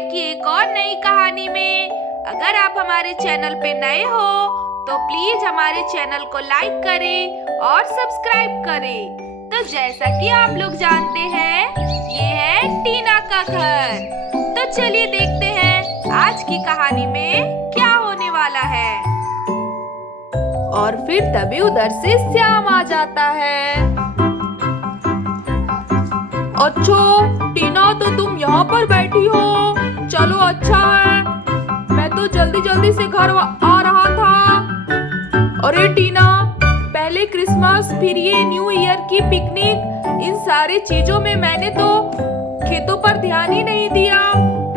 कि एक और नई कहानी में। अगर आप हमारे चैनल पे नए हो तो प्लीज हमारे चैनल को लाइक करें और सब्सक्राइब करें। तो जैसा कि आप लोग जानते हैं, ये है टीना का घर। तो चलिए देखते हैं आज की कहानी में क्या होने वाला है। और फिर तभी उधर से श्याम आ जाता है। अच्छा टीना, तो तुम यहाँ पर बैठी हो। चलो अच्छा है, मैं तो जल्दी जल्दी से घर आ रहा था। अरे टीना, पहले क्रिसमस फिर ये न्यू ईयर की पिकनिक, इन सारी चीजों में मैंने तो खेतों पर ध्यान ही नहीं दिया।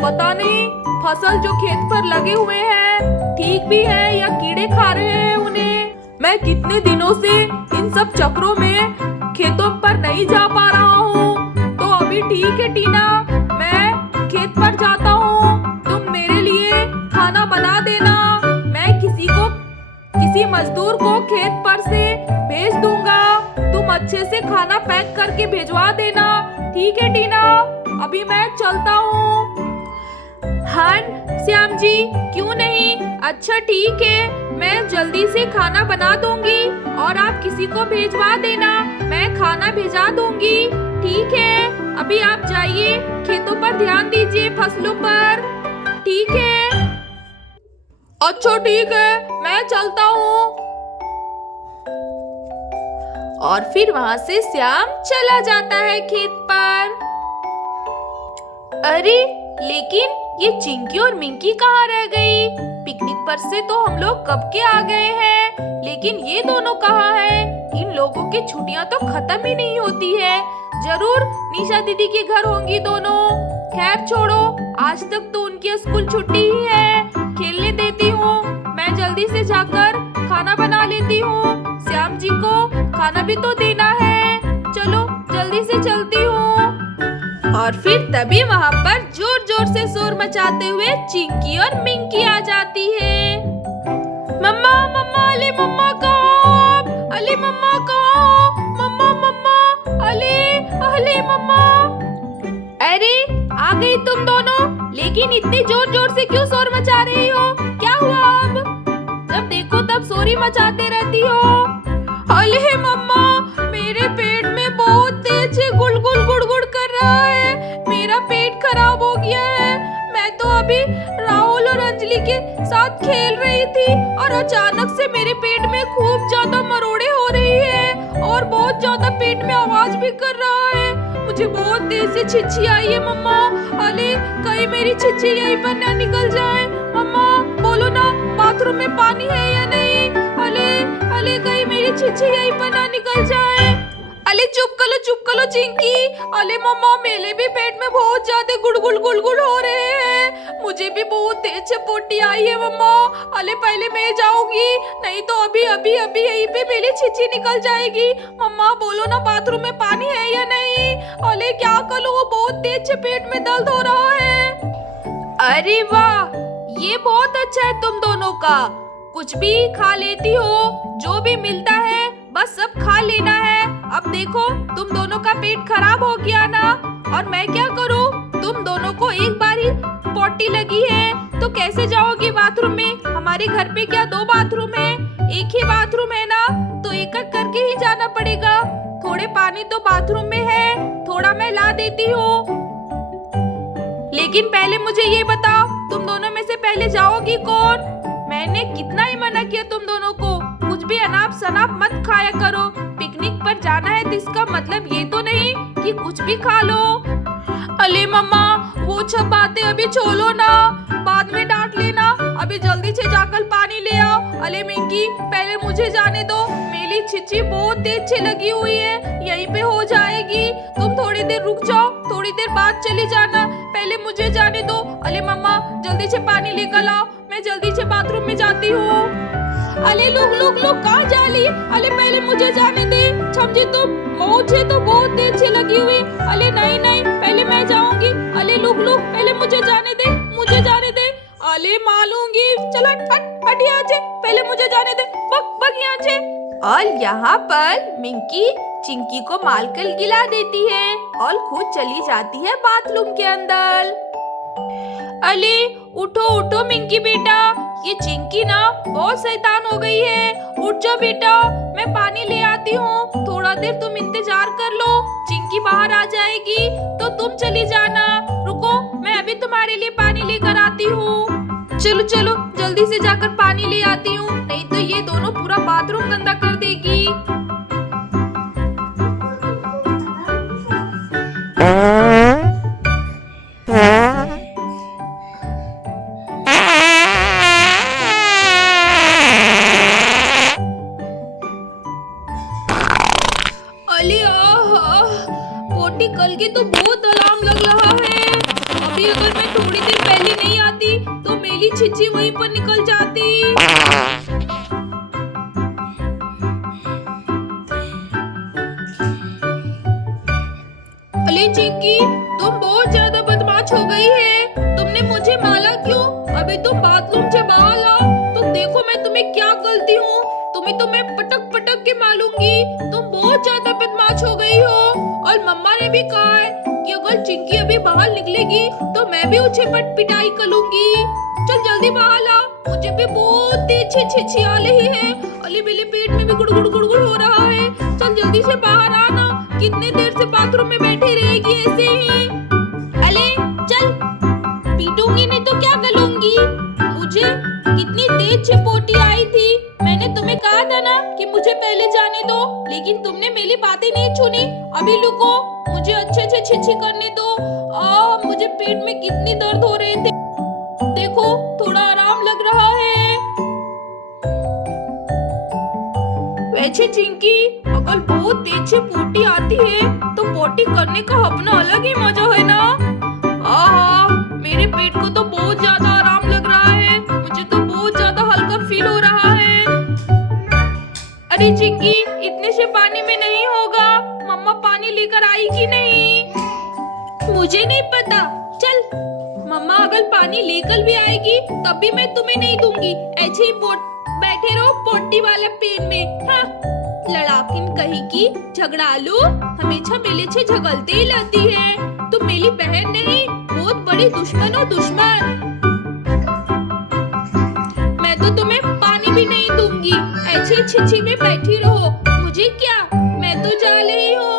पता नहीं फसल जो खेत पर लगे हुए हैं ठीक भी है या कीड़े खा रहे हैं उन्हें। मैं कितने दिनों से इन सब चक्रों में खेतों पर नहीं जा पा रहा हूँ। तो अभी ठीक है टीना, मैं खेत पर जाता हूँ। तुम मेरे लिए खाना बना देना। मैं किसी मजदूर को खेत पर से भेज दूंगा। तुम अच्छे से खाना पैक करके भिजवा देना। ठीक है टीना, अभी मैं चलता हूँ। हाँ श्याम जी, क्यों नहीं। अच्छा ठीक है, मैं जल्दी से खाना बना दूंगी और आप किसी को भेजवा देना। मैं खाना भिजा दूंगी। ठीक है, अभी आप जाइए, खेतों पर ध्यान दीजिए, फसलों पर। ठीक है। अच्छा ठीक है, मैं चलता हूँ। और फिर वहाँ से श्याम चला जाता है खेत पर। अरे लेकिन ये चिंकी और मिंकी कहाँ रह गई? पिकनिक पर से तो हम लोग कब के आ गए हैं, लेकिन ये दोनों कहाँ हैं? इन लोगों की छुट्टियाँ तो खत्म ही नहीं होती है। जरूर निशा दीदी के घर होंगी दोनों। खैर छोड़ो, आज तक तो उनकी स्कूल छुट्टी ही है। खेलने देती हूँ, मैं जल्दी से जाकर खाना बना लेती हूँ। श्याम जी को खाना भी तो देना है। चलो जल्दी से चलती हूँ। और फिर तभी वहाँ पर जोर जोर से शोर मचाते हुए चिंकी और मिंकी आ जाती है। मम्मा मम्मा, अले मम्मा कहाँ? अले मम्मा कहाँ? मम्मा मम्मा, अले अले मम्मा। अरे आ गई तुम दोनों, लेकिन इतनी जोर जोर से क्यों शोर मचा रही हो? क्या हुआ? अब जब देखो तब शोर ही मचाते रहती हो। अले मम्मा, मेरे पेट में बहुत तेज से गुड़गुड़ गुड़गुड़ कर रहा है। मेरा पेट खराब हो गया है। मैं तो अभी राहुल और अंजलि के साथ खेल रही थी और अचानक से मेरे पेट में खूब ज्यादा मरोड़े हो रही है और बहुत ज्यादा पेट में आवाज भी कर रहा है। मुझे बहुत तेज से छिछी आई है मम्मा। अले कहीं मेरी छिछी यहीं पर ना निकल जाए। मम्मा बोलो ना, बाथरूम में पानी है या नहीं? अले अले कहीं मेरी छिछी यहीं पर ना निकल जाए। अले चुप करो चिंकी। अले मम्मा, मेरे भी पेट में बहुत ज्यादा गुड़गुड़ हो रहे हैं। मुझे भी बहुत तेज से पोटी आई है मम्मा। अले पहले मैं जाऊंगी, नहीं तो अभी अभी अभी यहीं पे मेरी छिछी निकल जाएगी। मम्मा बोलो ना, बाथरूम में पानी है या नहीं? अले क्या करूं, बहुत तेज से पेट में दर्द हो रहा है। अरे वाह, ये बहुत अच्छा है तुम दोनों का। कुछ भी खा लेती हो, जो भी मिलता है बस सब खा लेना है। अब देखो तुम दोनों का पेट खराब हो गया ना, और मैं क्या करूं? तुम दोनों को एक बार ही पोटी लगी है तो कैसे जाओगी बाथरूम में? हमारे घर पे क्या 2 बाथरूम है? एक ही बाथरूम है ना, तो एक एक करके ही जाना पड़ेगा। थोड़े पानी तो बाथरूम में है, थोड़ा मैं ला देती हूँ। लेकिन पहले मुझे ये बताओ, तुम दोनों में से पहले जाओगी कौन? मैंने कितना ही मना किया तुम दोनों को, कुछ भी अनाप शनाप मत खाया करो। पिकनिक पर जाना है तो इसका मतलब ये तो नहीं कि कुछ भी खा लो। अले मम्मा, वो सब बातें अभी छोड़ो ना, बाद में डांट लेना। अभी जल्दी से जाकर पानी ले आओ। अले मिंकी, पहले मुझे जाने दो, मेरी छिछी बहुत तेज से लगी हुई है, यहीं पे हो जाएगी। तुम थोड़ी देर रुक जाओ, थोड़ी देर बाद चली जाना, पहले मुझे जाने दो। अले मम्मा, जल्दी से पानी लेकर आओ, मैं जल्दी से बाथरूम में जाती हूँ। अले लुक कहाँ जा रही? अले पहले मुझे जाने दे। समझे तो मुझे तो बहुत तेज से लगी हुई। अले नहीं नहीं, पहले मैं जाऊंगी। अले लुक पहले मुझे जाने दे, मुझे जाने दे। अले मालूंगी, चल हट यहाँ से, पहले मुझे जाने दे। बग यहाँ से। और यहाँ पर मिंकी चिंकी को मालकर गिला देती है और खुद चली जाती है बाथरूम के अंदर। अले उठो उठो मिंकी बेटा, ये चिंकी ना बहुत शैतान हो गई है। उठ जाओ बेटा, मैं पानी ले आती हूँ। थोड़ा देर तुम इंतजार कर लो, चिंकी बाहर आ जाएगी तो तुम चली जाना। रुको, मैं अभी तुम्हारे लिए पानी लेकर आती हूँ। चलो चलो जल्दी से जाकर पानी ले आती हूँ, नहीं तो ये दोनों पूरा बाथरूम गंदा कर देगी। पोटी कल की तो बहुत अलार्म लग रहा है। अभी अगर मैं थोड़ी देर पहले नहीं आती तो मेरी छिछी वहीं पर निकल जाती। अरे चिंकी, तुम बहुत ज्यादा बदमाश हो गई है। तुमने मुझे मारा क्यों? अभी तुम बाथरूम से बाहर आओ, तुम देखो मैं तुम्हें क्या करती हूँ। तुम्हें तो मैं पटक पटक के मारूंगी। तुम बहुत ज्यादा बदमाश हो गई हो। और मम्मा ने भी कहा है कि अगर चिंकी अभी बाहर निकलेगी तो मैं भी उसे पिटाई करूंगी। चल जल्दी बाहर आ, मुझे भी बहुत तेज छिछी आ रही है। अली मेरे पेट में भी गुड़गुड़ गुड़गुड़ हो रहा है। चल जल्दी से बाहर आना, कितने देर से बाथरूम में बैठी रहेगी ऐसे ही। अले चल, पीटूंगी नहीं तो क्या करूंगी। मुझे कितनी तेज चिपोटी आई थी। मैंने तुम्हें कहा था ना कि मुझे पहले जाने दो, लेकिन तुमने मेरी बातें नहीं सुनी। अभी रुको, मुझे अच्छे से छिछी करने दो। मुझे पेट में कितनी दर्द हो रहे थे। देखो थोड़ा आराम लग रहा है। वैसे चिंकी, अगर बहुत तेज से पोटी आती है तो पोटी करने का अपना अलग ही मजा है ना। मेरे पेट को तो बहुत ज्यादा आराम लग रहा है। मुझे तो बहुत ज्यादा हल्का फील हो रहा है। अरे चिंकी, इतने से पानी में नहीं होगा। मम्मा पानी लेकर आई कि नहीं? मुझे नहीं पता। चल, मम्मा अगर पानी लेकर भी आएगी तब भी मैं तुम्हें नहीं दूंगी। ऐसे ही बैठे रहो पोटी वाला पेन में। हाँ, लड़ाकिन कहीं की झगड़ालू, हमेशा मेरे से झगड़ते ही रहती है। तुम मेरी बहन नहीं, बहुत बड़ी दुश्मन हो दुश्मन। मैं तो तुम्हें पानी भी नहीं दूंगी। ऐसे छिछी में बैठी रहो, मुझे क्या, मैं तो जा रही हूँ।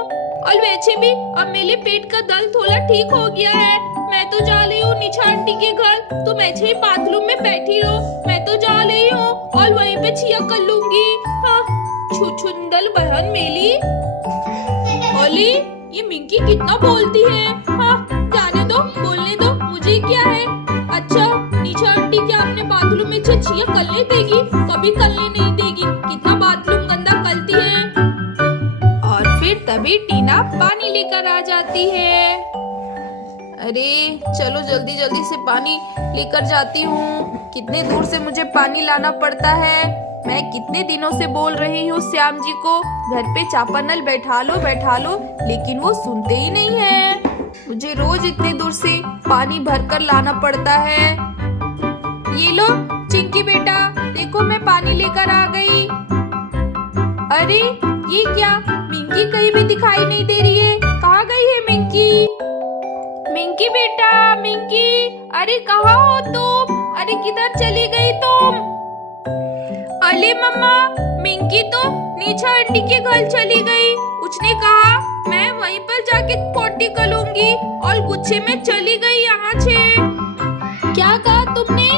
और वैसे भी अब मेरे पेट का दर्द थोड़ा ठीक हो गया है। मैं तो जा रही हूँ निशा आंटी के घर। तुम ऐसे ही बाथरूम में बैठी रहो, मैं तो जा रही हूँ और वहीं पे छिया कर लूंगी। हाँ, छुछुंदर बहन मेरी। ओली, ये मिंकी कितना बोलती है। हाँ, जाने दो, बोलने दो, मुझे क्या है। अच्छा, निशा आंटी क्या अपने बाथरूम में छिया करने देगी? कभी करने नहीं देगी। कितना बाथरूम गंदा करती है। और फिर तभी टीना पानी लेकर आ जाती है। अरे चलो जल्दी जल्दी से पानी लेकर जाती हूँ। कितने दूर से मुझे पानी लाना पड़ता है। मैं कितने दिनों से बोल रही हूँ श्याम जी को घर पे चापानल बैठा लो, लेकिन वो सुनते ही नहीं है। मुझे रोज इतने दूर से पानी भरकर लाना पड़ता है। ये लो चिंकी बेटा, देखो मैं पानी लेकर आ गई। अरे ये क्या, मिंकी कहीं भी दिखाई नहीं दे रही है। कहाँ गई है मिंकी? मिंकी बेटा, मिंकी, अरे कहाँ हो तुम? अरे किधर चली गई तुम? अरे मम्मा, मिंकी तो निशा आंटी के घर चली गई। उसने कहा मैं वहीं पर जाके पोटी करूंगी और गुच्छे में चली गई यहाँ से। क्या कहा तुमने?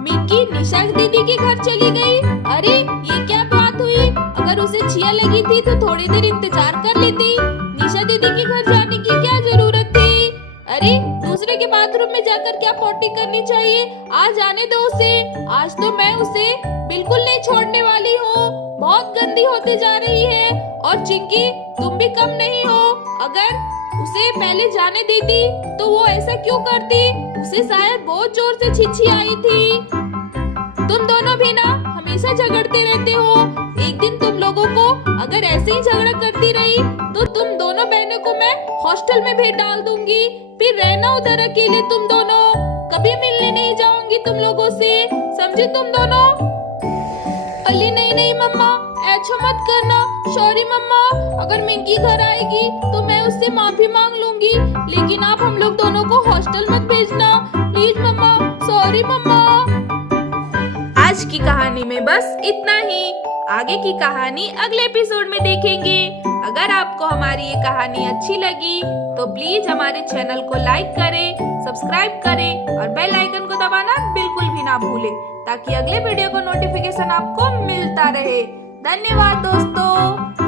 मिंकी निशा दीदी के घर चली गई? अरे ये क्या बात हुई? अगर उसे छिया लगी थी तो थोड़ी देर इंतजार कर लेती। निशा दीदी के घर जाने की क्या जरूरत थी? अरे दूसरे के बाथरूम में जाकर क्या पोटी करनी चाहिए? आज जाने दो उसे। आज तो मैं उसे बिल्कुल नहीं छोड़ने वाली हूँ। बहुत गंदी होती जा रही है। और चिंकी, तुम भी कम नहीं हो। अगर उसे पहले जाने देती तो वो ऐसा क्यों करती? उसे शायद बहुत जोर से छिछी आई थी। तुम दोनों भी ना हमेशा झगड़ते रहते हो। एक दिन तुम लोगों को अगर ऐसे ही झगड़ा करती रही तो तुम दोनों बहनों को मैं हॉस्टल में भेज डाल दूंगी। फिर रहना उधर अकेले तुम दोनों। कभी मिलने नहीं जाऊंगी तुम लोगों से, समझे तुम दोनों? अली नहीं नहीं मम्मा, ऐसा मत करना। सॉरी मम्मा, अगर मिंकी घर आएगी तो मैं उससे माफी मांग लूंगी, लेकिन आप हम लोग दोनों को हॉस्टल मत भेजना। में बस इतना ही। आगे की कहानी अगले एपिसोड में देखेंगे। अगर आपको हमारी ये कहानी अच्छी लगी तो प्लीज हमारे चैनल को लाइक करें, सब्सक्राइब करें और बेल आइकन को दबाना बिल्कुल भी ना भूलें, ताकि अगले वीडियो का नोटिफिकेशन आपको मिलता रहे। धन्यवाद दोस्तों।